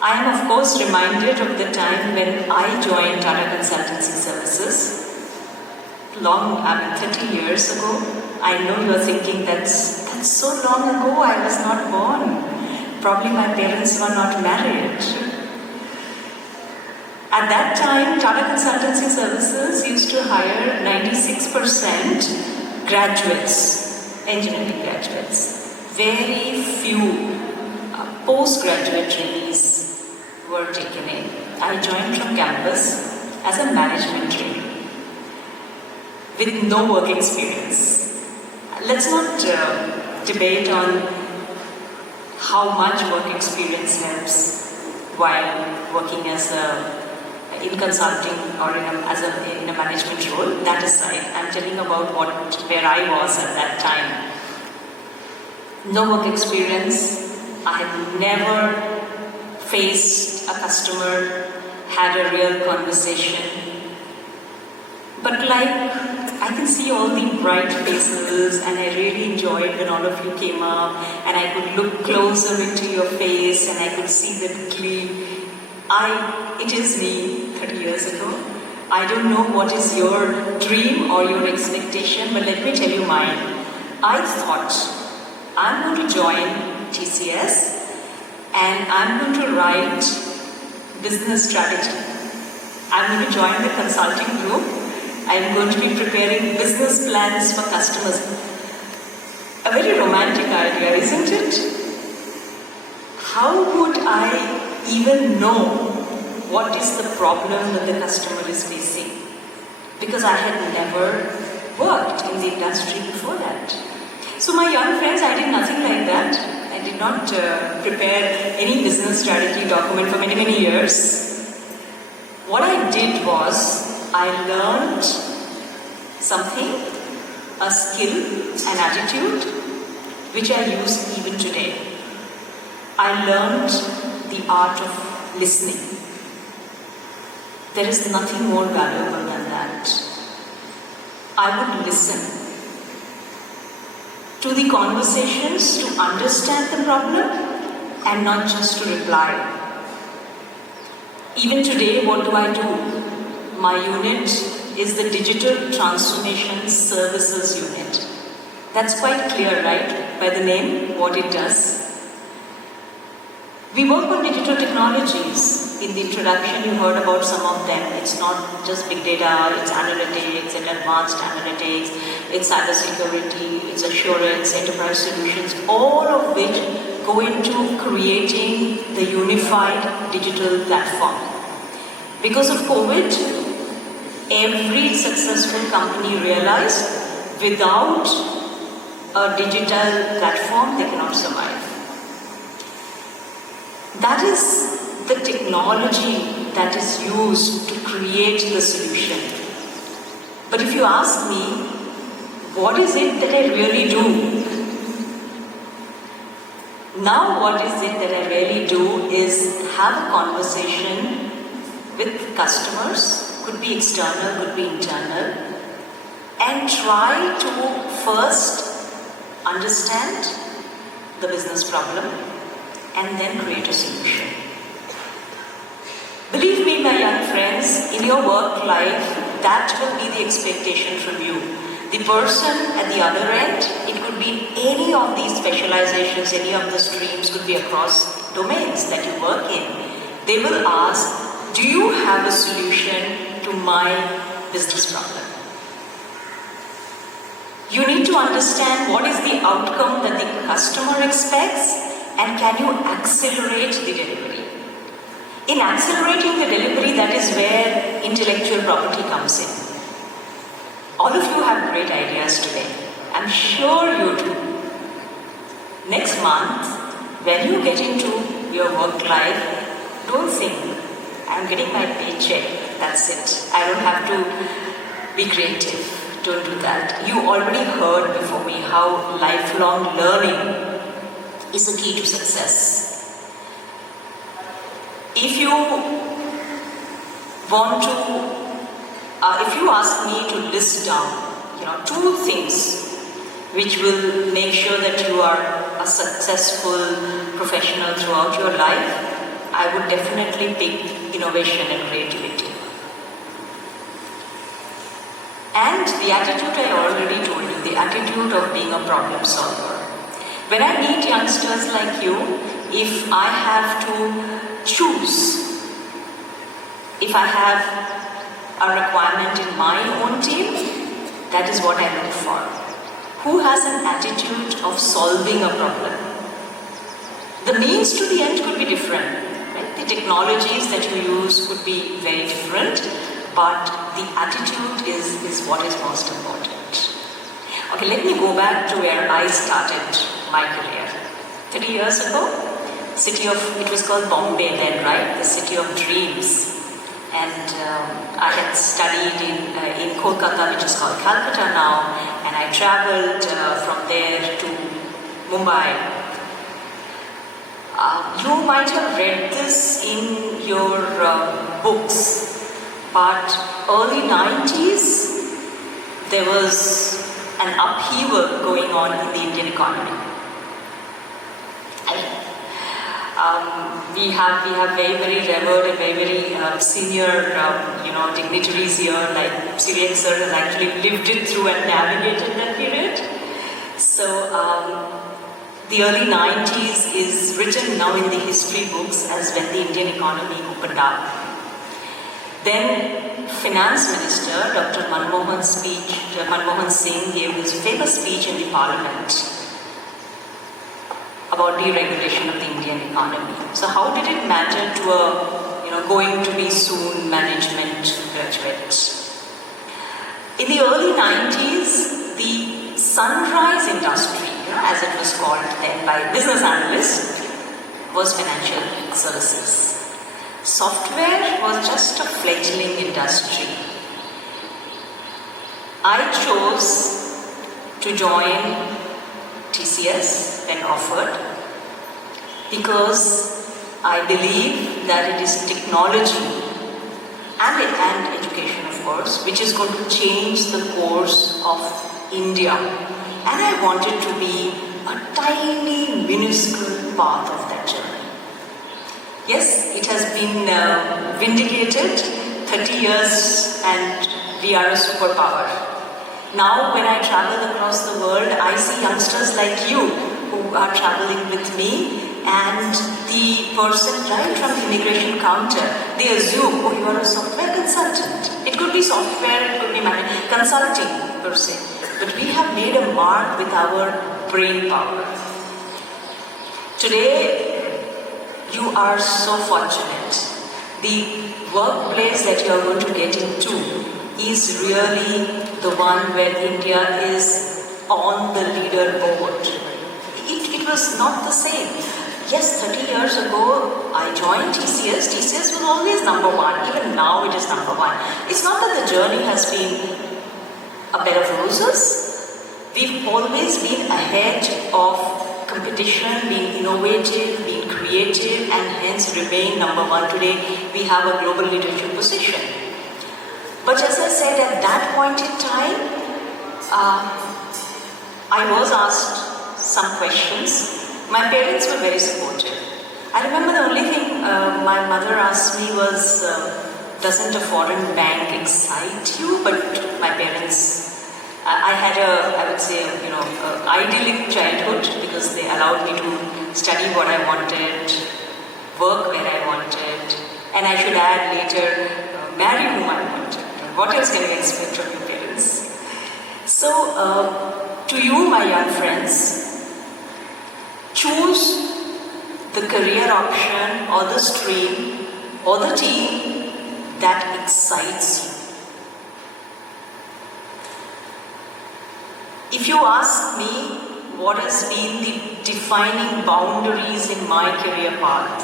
I am of course reminded of the time when I joined Tata Consultancy Services. 30 years ago. I know you are thinking that's so long ago, I was not born. Probably my parents were not married. At that time, Tata Consultancy Services used to hire 96% graduates, engineering graduates. Very few postgraduate trainees were taken in. I joined from campus as a management trainee with no work experience. Let's not debate on how much work experience helps while working in consulting or in a management role. That aside, I'm telling about where I was at that time. No work experience. I had never faced a customer, had a real conversation. But I can see all the bright faces, and I really enjoyed when all of you came up and I could look closer into your face and I could see the glee. It is me 30 years ago. I don't know what is your dream or your expectation, but let me tell you mine. I thought I'm going to join TCS and I'm going to write business strategy. I'm going to join the consulting group. I'm going to be preparing business plans for customers. A very romantic idea, isn't it? How would I even know what is the problem that the customer is facing? Because I had never worked in the industry before that. So my young friends, I did nothing like that. I did not prepare any business strategy document for many, many years. What I did was, I learned something, a skill, an attitude, which I use even today. I learned the art of listening. There is nothing more valuable than that. I would listen to the conversations to understand the problem and not just to reply. Even today, what do I do? My unit is the Digital Transformation Services Unit. That's quite clear, right? By the name, what it does. We work on digital technologies. In the introduction, you heard about some of them. It's not just big data, it's analytics, it's advanced analytics, it's cybersecurity, it's assurance, enterprise solutions, all of which go into creating the unified digital platform. Because of COVID, every successful company realized without a digital platform, they cannot survive. That is the technology that is used to create the solution. But if you ask me, what is it that I really do? Now what is it that I really do is have a conversation with customers, could be external, could be internal, and try to first understand the business problem and then create a solution. Believe me, my young friends, in your work life, that will be the expectation from you. The person at the other end, it could be any of these specializations, any of the streams, could be across domains that you work in. They will ask, do you have a solution to my business problem? You need to understand what is the outcome that the customer expects and can you accelerate the delivery. In accelerating the delivery, that is where intellectual property comes in. All of you have great ideas today. I'm sure you do. Next month, when you get into your work life, don't think, I'm getting my paycheck, that's it. I don't have to be creative. Don't do that. You already heard before me how lifelong learning is the key to success. If you want to, if you ask me to list down, 2 things which will make sure that you are a successful professional throughout your life, I would definitely pick innovation and creativity. And the attitude I already told you, the attitude of being a problem solver. When I meet youngsters like you, if I have to choose, if I have a requirement in my own team, that is what I look for. Who has an attitude of solving a problem? The means to the end could be different. Right? The technologies that you use could be very different, but the attitude is what is most important. Okay, let me go back to where I started my career. 30 years ago, it was called Bombay then, right? The city of dreams. And I had studied in Kolkata, which is called Calcutta now, and I traveled from there to Mumbai. You might have read this in your books, but early 90s, there was an upheaval going on in the Indian economy. We have very, very revered and very, very senior, dignitaries here, like Sujata sir has actually lived it through and navigated that period. So, the early 90s is written now in the history books as when the Indian economy opened up. Then, Finance Minister Dr. Manmohan Singh gave his famous speech in the Parliament about deregulation of the Indian economy. So how did it matter to a going to be soon management graduate? In the early 90s, the sunrise industry, as it was called then by business analysts, was financial services. Software was just a fledgling industry. I chose to join TCS when offered because I believe that it is technology and education, of course, which is going to change the course of India. And I wanted to be a tiny, minuscule part of that journey. Yes, it has been vindicated, 30 years and we are a superpower. Now when I travel across the world, I see youngsters like you who are traveling with me, and the person right from the immigration counter, they assume, oh, you are a software consultant. It could be software, it could be consulting per se. But we have made a mark with our brain power. Today, you are so fortunate. The workplace that you are going to get into is really the one where India is on the leaderboard. It was not the same. Yes, 30 years ago, I joined TCS. TCS was always number one. Even now, it is number one. It's not that the journey has been a bed of roses. We've always been ahead of competition, being innovative, being creative, and hence remain number one. Today, we have a global leadership position. But as I said, at that point in time, I was asked some questions. My parents were very supportive. I remember the only thing my mother asked me was, doesn't a foreign bank excite you? But my parents, I had I would say, idyllic childhood because they allowed me to study what I wanted, work where I wanted, and I should add later, marry whom I wanted. What else can you expect from your parents? So, to you, my young friends, choose the career option or the stream or the team that excites you. If you ask me what has been the defining boundaries in my career path,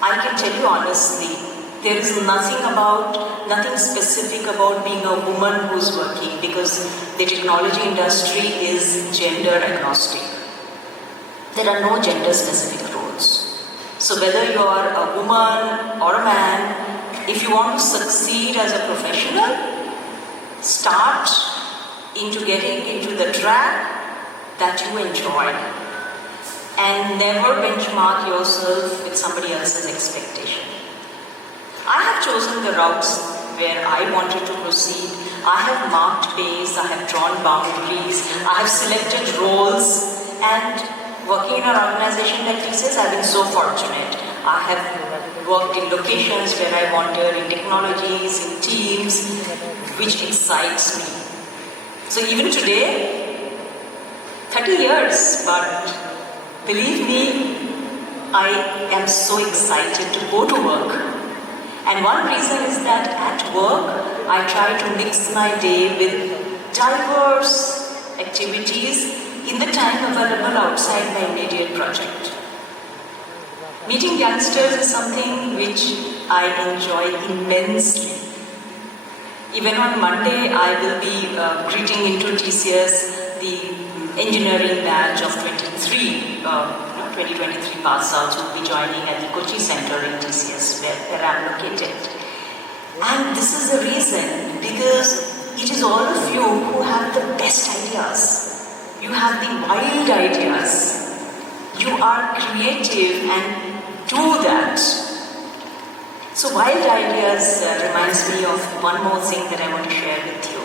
I can tell you honestly, there is nothing specific about being a woman who's working, because the technology industry is gender agnostic. There are no gender specific roles. So whether you are a woman or a man, if you want to succeed as a professional, start into getting into the track that you enjoy. and never benchmark yourself with somebody else's expectation. I have chosen the routes where I wanted to proceed. I have marked pace, I have drawn boundaries, I have selected roles, and working in an organization like TCS, I've been so fortunate. I have worked in locations where I wanted, in technologies, in teams, which excites me. So even today, 30 years, but believe me, I am so excited to go to work. And one reason is that at work, I try to mix my day with diverse activities in the time available outside my immediate project. Meeting youngsters is something which I enjoy immensely. Even on Monday, I will be greeting into TCS the engineering batch of 2023 pass outs will be joining at the Kochi Center in TCS where I am located. And this is the reason, because it is all of you who have the best ideas. You have the wild ideas. You are creative and do that. So wild ideas reminds me of one more thing that I want to share with you.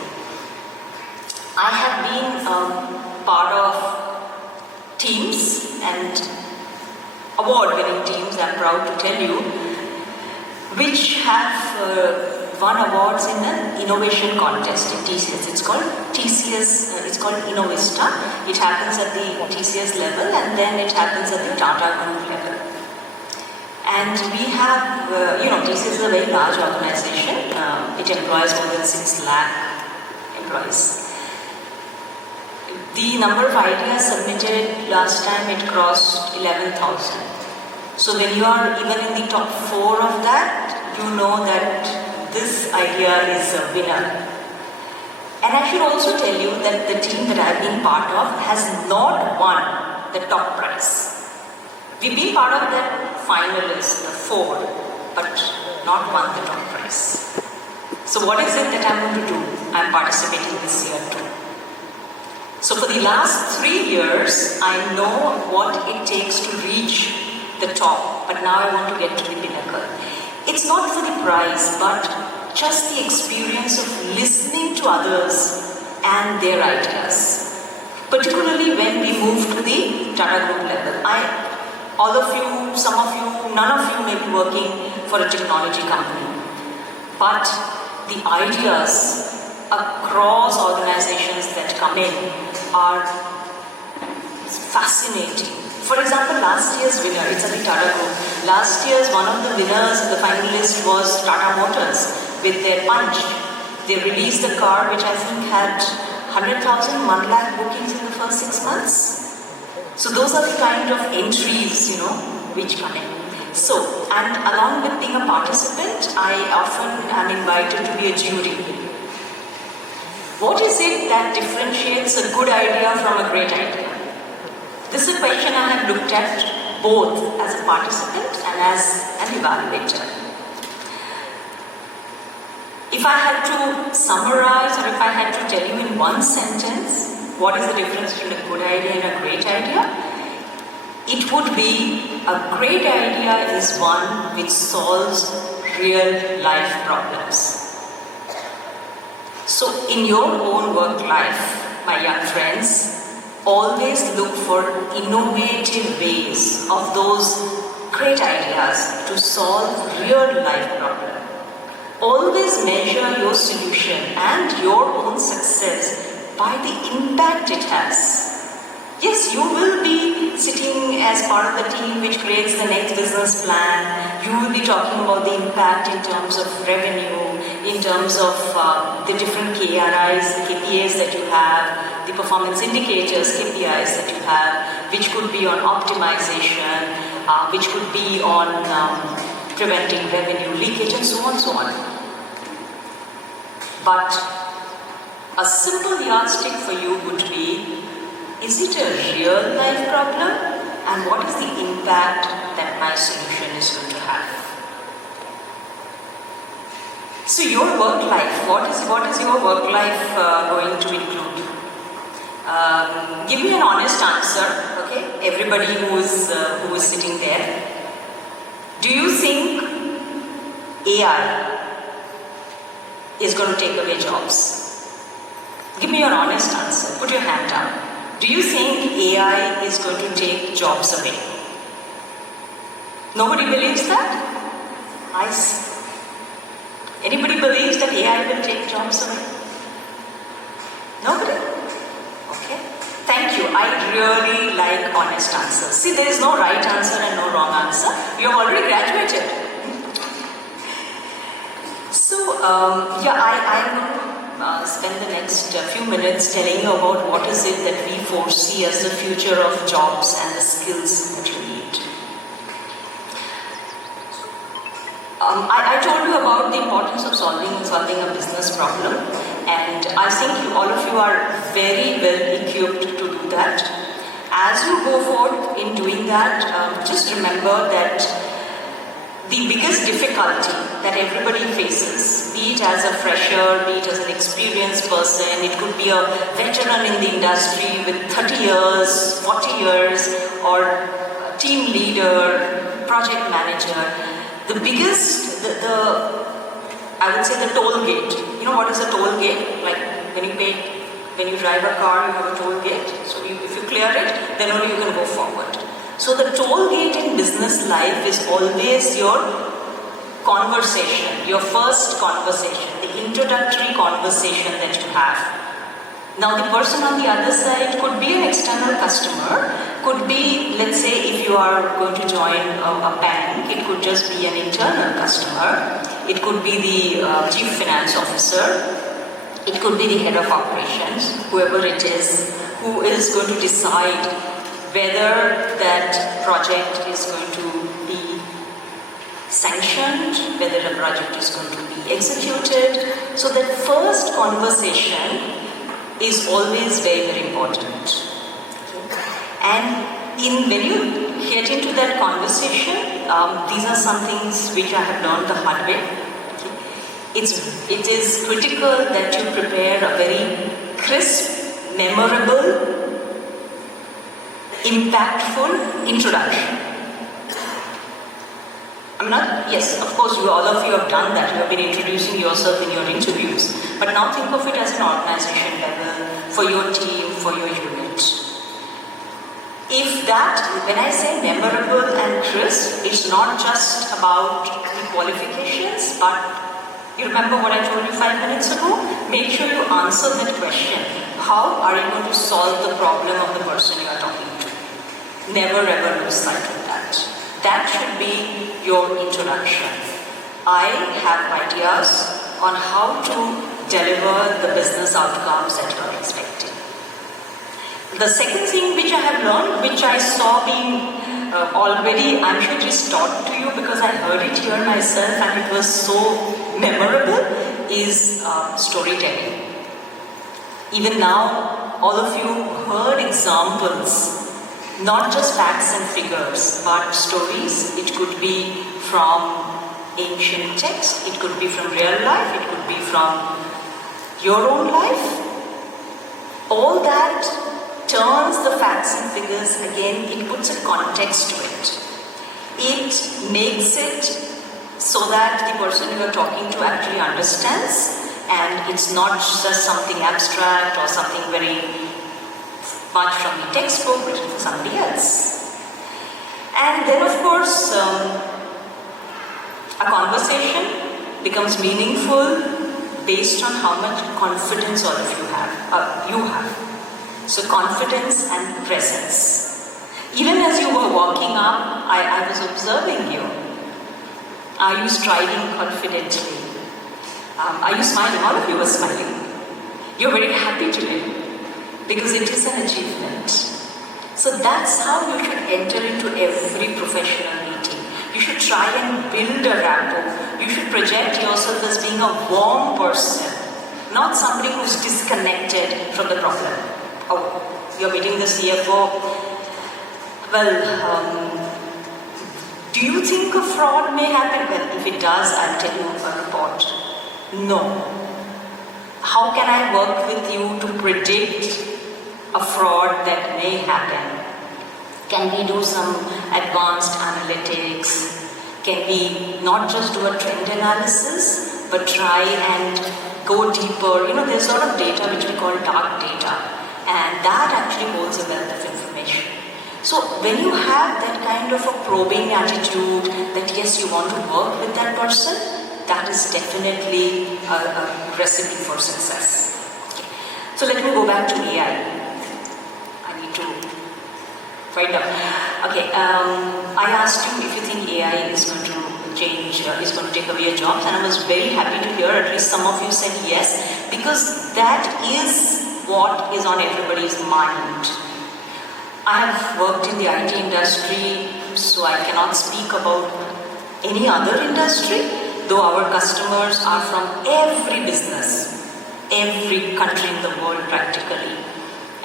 I have been part of teams and award-winning teams, I'm proud to tell you, which have won awards in an innovation contest in TCS. It's called TCS, it's called Innovista. It happens at the TCS level and then it happens at the Tata Group level. And we have, TCS is a very large organization. It employs more than 6 lakh employees. The number of ideas submitted last time, it crossed 11,000. So when you are even in the top 4 of that, you know that this idea is a winner. And I should also tell you that the team that I've been part of has not won the top prize. We've been part of that finalist, the 4, but not won the top prize. So what is it that I'm going to do? I'm participating this year too. So for the last 3 years, I know what it takes to reach the top, but now I want to get to the pinnacle. It's not for the prize, but just the experience of listening to others and their ideas. Particularly when we move to the Tata Group level. All of you, some of you, none of you may be working for a technology company, but the ideas across organizations that come in are fascinating. For example, last year's winner, it's at the Tata Group. Last year's one of the winners, the finalist was Tata Motors with their Punch. They released a car which I think had 100,000, 1 lakh bookings in the first 6 months. So those are the kind of entries, which come in. So, and along with being a participant, I often am invited to be a jury. What is it that differentiates a good idea from a great idea? This is a question I have looked at both as a participant and as an evaluator. If I had to summarize or if I had to tell you in one sentence, what is the difference between a good idea and a great idea? It would be a great idea is one which solves real life problems. So in your own work life, my young friends, always look for innovative ways of those great ideas to solve real life problems. Always measure your solution and your own success by the impact it has. Yes, you will be sitting as part of the team which creates the next business plan. You will be talking about the impact in terms of revenue, in terms of the different KRIs, the KPIs that you have, the performance indicators, KPIs that you have, which could be on optimization, which could be on preventing revenue leakage and so on, so on. But a simple yardstick for you would be, is it a real life problem? And what is the impact that my solution is going to have? So your work life, what is your work life going to include? Give me an honest answer, okay? everybody who is sitting there. Do you think AI is going to take away jobs? Give me your honest answer. Put your hand down. Do you think AI is going to take jobs away? Nobody believes that? I see. Anybody believes that AI will take jobs away? Nobody? Okay. Thank you. I really like honest answers. See, there is no right answer and no wrong answer. You have already graduated. So, I will spend the next few minutes telling you about what is it that we foresee as the future of jobs and the skills that you need. I told you about the importance of solving a business problem, and I think all of you are very well equipped to do that. As you go forth in doing that, just remember that the biggest difficulty that everybody faces, be it as a fresher, be it as an experienced person, it could be a veteran in the industry with 30 years, 40 years, or a team leader, project manager. The biggest, I would say the toll gate. You know what is a toll gate? Like when you drive a car, you have a toll gate. So if you clear it, then only you can go forward. So the toll gate in business life is always your conversation, your first conversation, the introductory conversation that you have. Now the person on the other side could be an external customer, could be, let's say if you are going to join a bank, it could just be an internal customer, it could be the chief finance officer, it could be the head of operations, whoever it is, who is going to decide whether that project is going to be sanctioned, whether the project is going to be executed. So that first conversation is always very, very important. And when you get into that conversation, these are some things which I have learned the hard way. It is critical that you prepare a very crisp, memorable, impactful introduction. Yes, of course, all of you have done that. You have been introducing yourself in your interviews. But now think of it as an organization level, for your team, for your unit. If that, when I say memorable and crisp, it's not just about the qualifications, but you remember what I told you 5 minutes ago? Make sure you answer that question. How are you going to solve the problem of the person you are talking to? Never ever lose sight of that. That should be your introduction. I have ideas on how to deliver the business outcomes that you are expecting. The second thing which I have learned, which I saw being already, I'm sure it is taught to you because I heard it here myself and it was so memorable, is storytelling. Even now, all of you heard examples, not just facts and figures, but stories. It could be from ancient text, it could be from real life, it could be from your own life. All that turns the facts and figures again, it puts a context to it. It makes it so that the person you are talking to actually understands, and it's not just something abstract or something very much from the textbook written for somebody else. And then of course, a conversation becomes meaningful based on how much confidence all of you have. So confidence and presence. Even as you were walking up, I was observing you. Are you striding confidently? Are you smiling? All of you were smiling. You're very happy today because it is an achievement. So that's how you should enter into every professional meeting. You should try and build a rapport. You should project yourself as being a warm person, not somebody who's disconnected from the problem. Oh, you're meeting the CFO. Well, do you think a fraud may happen? Well, if it does, I'll tell you a report. No. How can I work with you to predict a fraud that may happen? Can we do some advanced analytics? Can we not just do a trend analysis, but try and go deeper? There's a lot of data which we call dark data, and that actually holds a wealth of information. So when you have that kind of a probing attitude that yes, you want to work with that person, that is definitely a recipe for success. Okay. So let me go back to AI. I need to find out. Okay, I asked you if you think AI is going to change, is going to take away your jobs, and I was very happy to hear at least some of you said yes, because that is what is on everybody's mind. I have worked in the IT industry, so I cannot speak about any other industry, though our customers are from every business, every country in the world practically,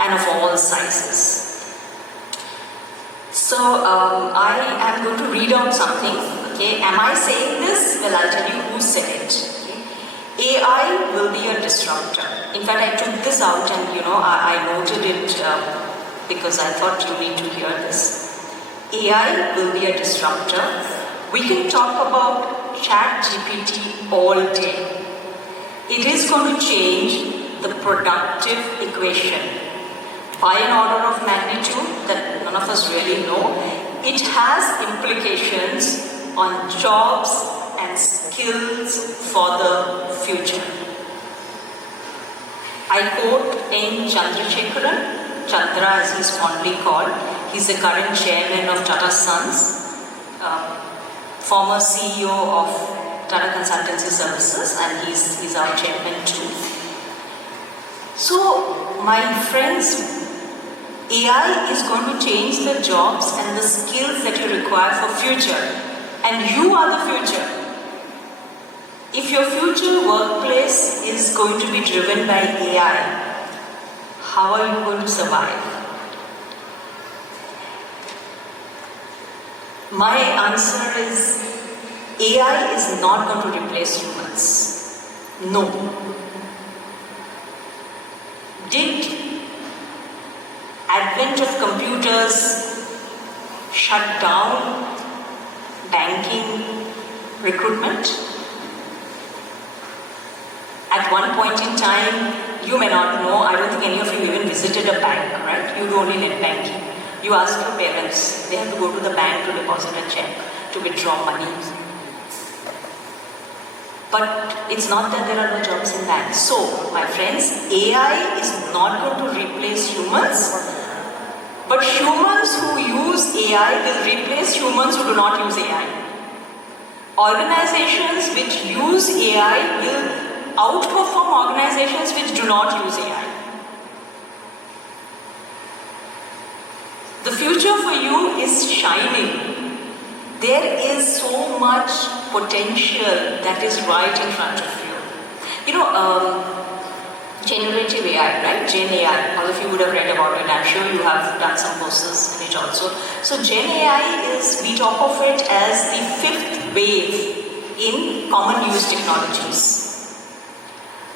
and of all sizes. So I am going to read out something. Okay, am I saying this? Well, I'll tell you who said it. Okay. AI will be a disruptor. In fact, I took this out and I noted it because I thought you need to hear this. AI will be a disruptor. We can talk about ChatGPT all day. It is going to change the productive equation by an order of magnitude that none of us really know. It has implications on jobs and skills for the future. I quote N. Chandra as he's fondly called. He's the current chairman of Tata Sons, former CEO of Tata Consultancy Services, and he's our chairman too. So, my friends, AI is going to change the jobs and the skills that you require for future. And you are the future. If your future workplace is going to be driven by AI, how are you going to survive? My answer is, AI is not going to replace humans. No. Did advent of computers shut down banking recruitment? At one point in time, you may not know, I don't think any of you even visited a bank, right? You do only net banking. You ask your parents, they have to go to the bank to deposit a check, to withdraw money. But it's not that there are no jobs in banks. So, my friends, AI is not going to replace humans, but humans who use AI will replace humans who do not use AI. Organizations which use AI will outperform organizations which do not use AI. The future for you is shining. There is so much potential that is right in front of you. Generative AI, right? Gen AI. All of you would have read about it. I'm sure you have done some courses in it also. So Gen AI is, we talk of it as the fifth wave in common use technologies.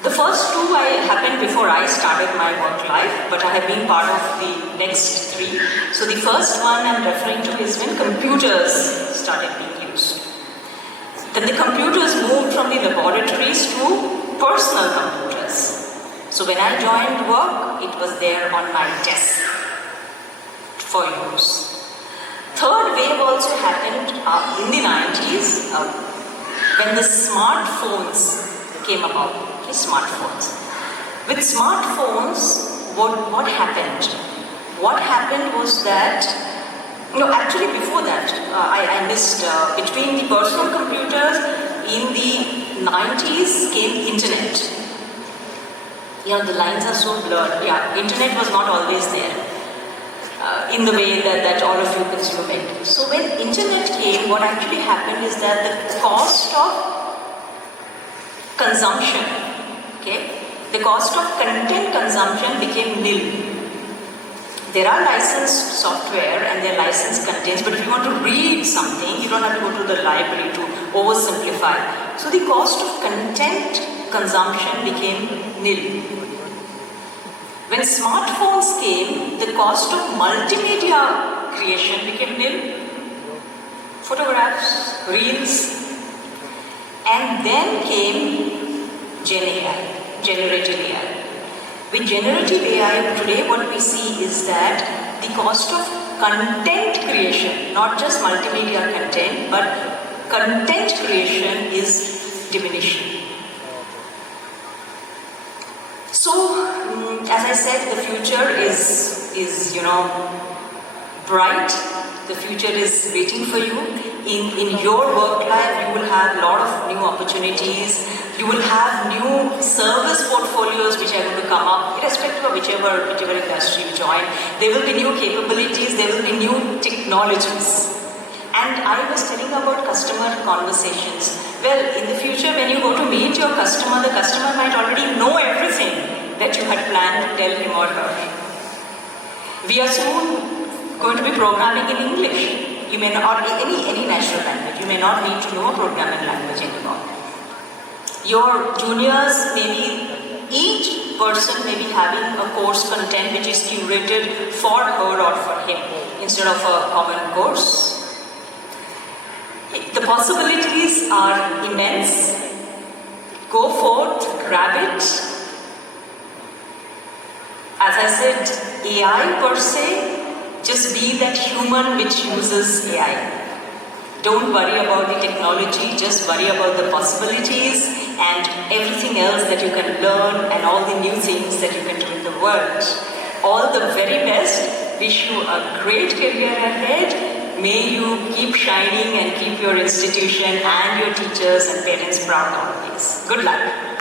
The first two happened before I started my work life, but I have been part of the next three. So the first one I'm referring to is when computers started being used. Then the computers moved from the laboratories to personal computers. So when I joined work, it was there on my desk for use. Third wave also happened in the 90s when the smartphones came about. Smartphones. With smartphones, what happened? What happened was that, actually before that, I missed, between the personal computers, in the 90s came internet. The lines are so blurred. Internet was not always there in the way that all of you consume it. So when internet came, what actually happened is that the cost of consumption, the cost of content consumption became nil. There are licensed software and there are licensed contents, but if you want to read something, you don't have to go to the library to oversimplify. So the cost of content consumption became nil. When smartphones came, the cost of multimedia creation became nil. Photographs, reels, and then came Gen AI, generative AI. With generative AI today, what we see is that the cost of content creation, not just multimedia content, but content creation is diminishing. So, as I said, the future is bright. The future is waiting for you. In your work life, you will have a lot of new opportunities. You will have new service portfolios which are going to come up, irrespective of whichever industry you join. There will be new capabilities, there will be new technologies. And I was telling about customer conversations. Well, in the future, when you go to meet your customer, the customer might already know everything that you had planned to tell him or her. We are soon going to be programming in English. You may not, or any natural language. You may not need to know a programming language anymore. Your juniors, maybe each person may be having a course content which is curated for her or for him instead of a common course. The possibilities are immense. Go forth, grab it. As I said, AI per se, just be that human which uses AI. Don't worry about the technology, just worry about the possibilities and everything else that you can learn and all the new things that you can do in the world. All the very best. Wish you a great career ahead. May you keep shining and keep your institution and your teachers and parents proud always. Good luck.